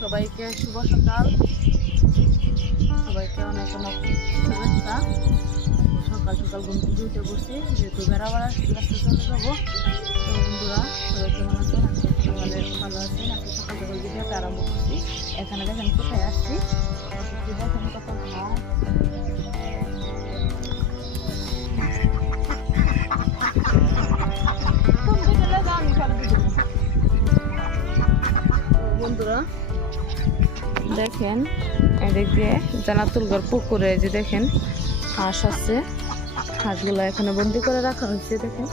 সবাইকে শুভ সকাল, সবাইকে অনেক অনেক শুভেচ্ছা। সকাল সকাল ঘুম থেকে উঠে বসছি, যেহেতু বেড়াবার রাস্তা চলে যাবো। তো বন্ধুরা সবাই কেমন আছেন? সকালে ভালো আছেন? আজকে সকাল সকাল ভিডিওটা আরম্ভ করছি। এখানে দেখেন কোথায় আসছি, দেখেন কত ঘাস। বন্ধুরা দেখেন এদিক দিয়ে জানাতুলগড় পুকুরে যে দেখেন হাঁস আছে, হাঁসগুলো এখানে বন্দি করে রাখা হয়েছে। দেখেন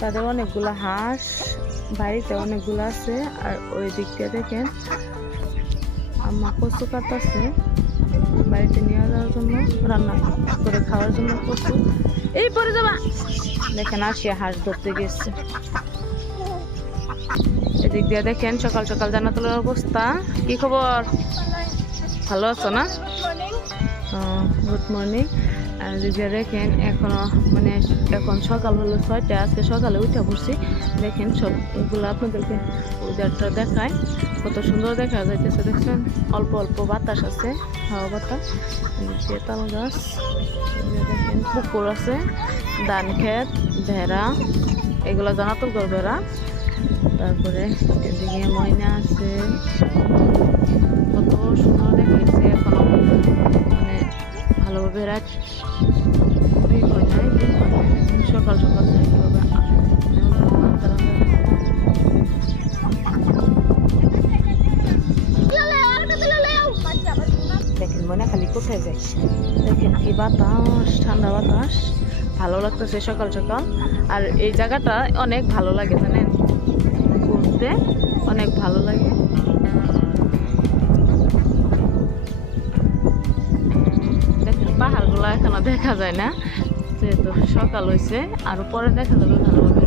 তাদের অনেকগুলো হাঁস, বাড়িতে অনেকগুলো আছে। আর ওই দিক দিয়ে দেখেন আম্মা কচু কাটতেছে বাড়িতে নিয়ে যাওয়ার জন্য, রান্না করে খাওয়ার জন্য কচু। এই পরে যাবা, দেখেন আসিয়া হাঁস ধরতে গেছে। এদিক দিয়ে দেখেন সকাল সকাল জানাতুলের অবস্থা। কি খবর? ভালো আছো না? Good morning. আর এদিক দিয়ে দেখেন এখনো মানে এখন সকাল হলো 6টা, আজকে সকালে উঠে পড়ছি। দেখেন সবগুলো আপনাদেরকে ওয়েদারটা দেখায়, কত সুন্দর দেখা যাইতেছে। দেখছেন অল্প অল্প বাতাস আছে, হাওয়া বাতাস। এদিক দিয়ে তাল গাছ, দেখেন পুকুর আছে, ধান ক্ষেত, ভেড়া, এগুলো জানাতুলগড় ভেড়া। তারপরে এদিকে ময়না আছে, কত সুন্দর দেখাইছে। এখনো মানে ভালোভাবে রাত হয় নাই, সকাল সকাল কীভাবে দেখেন ময়না খালি কোথায় যায়। দেখেন কি বাতাস, ঠান্ডা বাতাস, ভালো লাগতেছে সকাল সকাল। আর এই জায়গাটা অনেক ভালো লাগে, জানেন, ঘুরতে অনেক ভালো লাগে। দেখেন পাহাড়গুলো এখনো দেখা যায় না, যেহেতু সকাল হয়েছে, আরো পরে দেখা যাবে ভালোভাবে।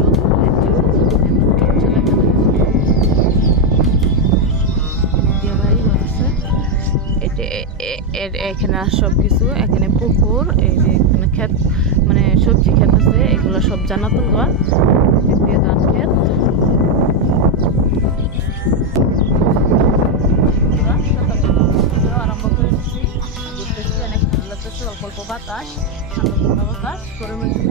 এখানে সব কিছু, এখানে পুকুর, এই যে এখানে ক্ষেত মানে সবজি ক্ষেত আছে, এগুলো সব জানাতুলগড় দিয়ে ধান ক্ষেত। আরম্ভ করে দিচ্ছি, ঘুরতেছি, অনেক ভালো লাগতেছে, অল্প অল্প বাতাস, ঠান্ডা বাতাস করে রয়েছে।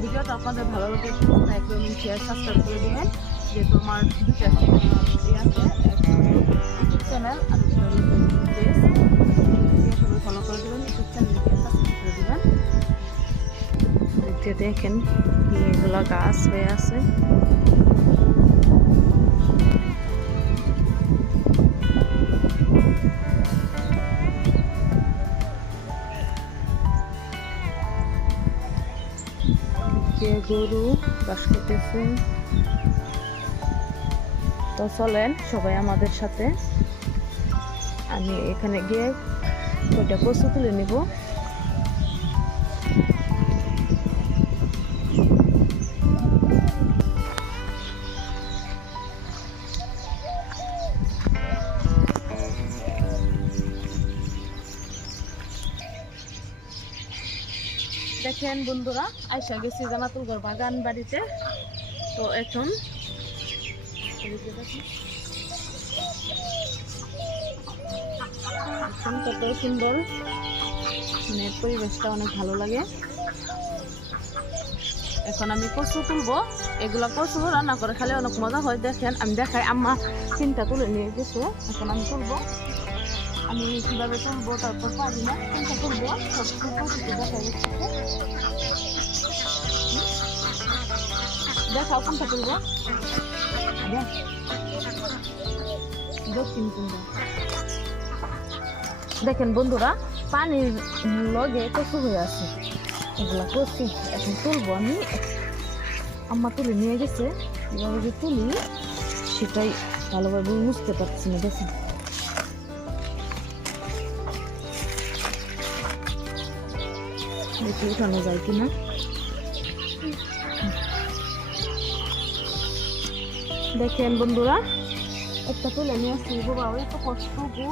ভিডিওটা আপনাদের ভালো লাগে লাইক করবেন, শেয়ার, সাবস্ক্রাইব করে দেবেন। যেহেতু আমার দুটো আছে, ইউটিউব চ্যানেল আর পেজ, সবাই ফলো করে দেবেন, ইউটিউব চ্যানেলকে সাবস্ক্রাইব করে দেবেন। দেখেন এগুলো গাছ হয়ে আছে। গরু ঘাস খেতেছে। তো চলেন সবাই আমাদের সাথে, আমি এখানে গিয়ে কয়টা কচু তুলে নিব। দেখেন বন্ধুরা আইসা গেছি জানাতুলগড় বাগান বাড়িতে। তো এখন কত সুন্দর, মানে পরিবেশটা অনেক ভালো লাগে। এখন আমি কচু তুলবো, এগুলা কচু রান্না করে খালে অনেক মজা হয়। দেখেন আমি দেখাই, আম্মা 3টা তুলে নিয়ে গেছে, এখন আমি তুলবো। আমি কিভাবে তুলবো তারপর পারি না, 3টা তুলবো, সব কচুতে দেখা যাচ্ছে। দেখাও কোনটা তুলবো, দেখেন বন্ধুরা পানির লগে কচু হয়ে আছে, এগুলা কচু এখন তুলবো আমি। আম্মা তুলে নিয়ে গেছে, এভাবে যে তুলি সেটাই ভালোভাবে বুঝতে পারছি না। দেখেন দেখি উঠানো যায় কিনা। দেখেন বন্ধুরা একটা তুলে নিয়ে আসছি। বাবা ওই তো কষ্ট গো,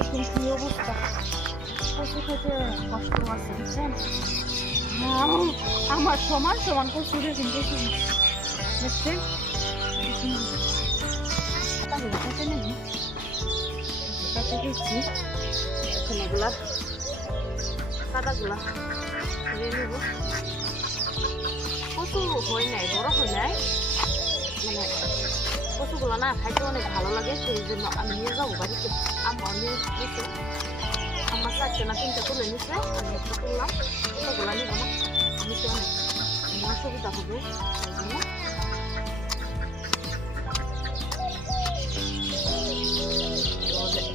এখন কি অবস্থা, কচু খেতে কষ্ট আছে বুঝছেন। আমার সমান সমান কচু দেখছেন, পাতাগুলো কেটে নেব, কেটে দিচ্ছি। এখন এগুলা কাদাগুলা নিয়ে নেব। কচু হয় নাই, বড় হয় নাই, মানে কচুগুলো না খাইতে অনেক ভালো লাগে, সেই জন্য আমি নিয়ে যাবো বাড়িতে। আম্মা নিয়ে নিচ্ছে, আম্মা 4টে না 3টে তুলে নিচ্ছে, আমি একটা তুললাম। কতগুলা নিব না, নিতে অনেক আমার সুবিধা হবে, সেই জন্য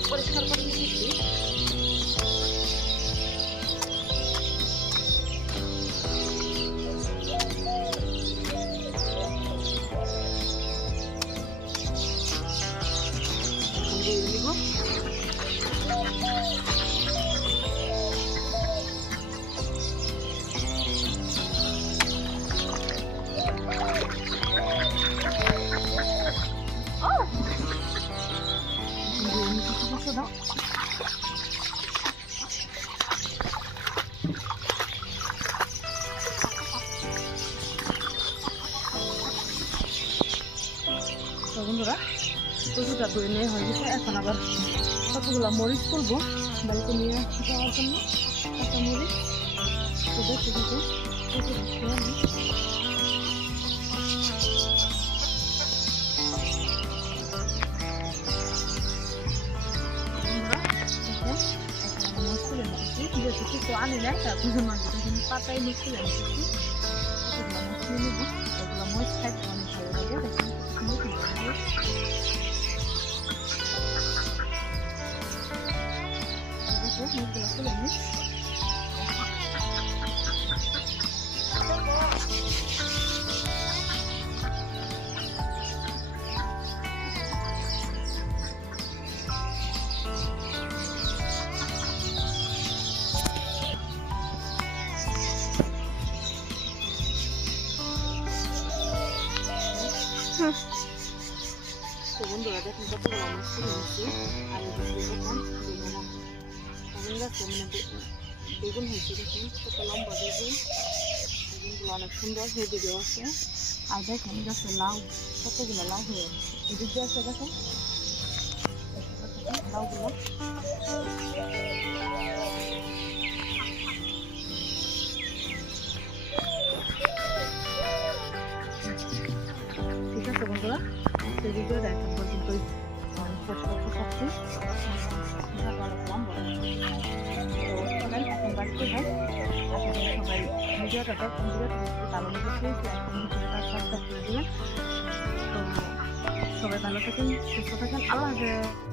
পরিষ্কার করে নিচ্ছি। দাও বন্ধুরা, কচুটা ধুয়ে নিয়ে হয়ে গেছে। এখন আবার কতগুলো মরিচ তুলবো বাড়িতে নিয়ে যাওয়ার জন্য। কাঁচা মরিচ দেখতে দেখতে যেহেতু কিছু আনি নাই, তারপরে মাঝে পাতায় মিক্স করে নিচ্ছি। কতগুলো মাছ নিয়ে নেবো, ওগুলো মরিচ খাইতে অনেক ভালো লাগে। মরিচগুলো তুলে নিই। তো বন্ধুরা দেখুন কতগুলো মাছ তুলে নিচ্ছি। আর দেখুন বেগুন গাছে মানে বেগুন হয়েছে, দেখুন কত লম্বা বেগুন, বেগুনগুলো অনেক সুন্দর হয়ে দিকে আছে। আর দেখুন গাছে লাউ, কতগুলো লাউ হয়ে এদিকে আছে, দেখুন লাউগুলো। ঠিক আছে বন্ধুরা, সেই ভিডিওটা এখন পর্যন্ত শেষ করতে চাচ্ছি। এখন বাড়িতে যাই। আশা করি সবাই ভিডিওটা দেখুন, ভিডিওটা ভালো লেগেছে সাবস্ক্রাইব করে দেবেন। তো সবাই ভালো থাকেন, সুস্থ থাকেন, আল্লাহ হাফেজ।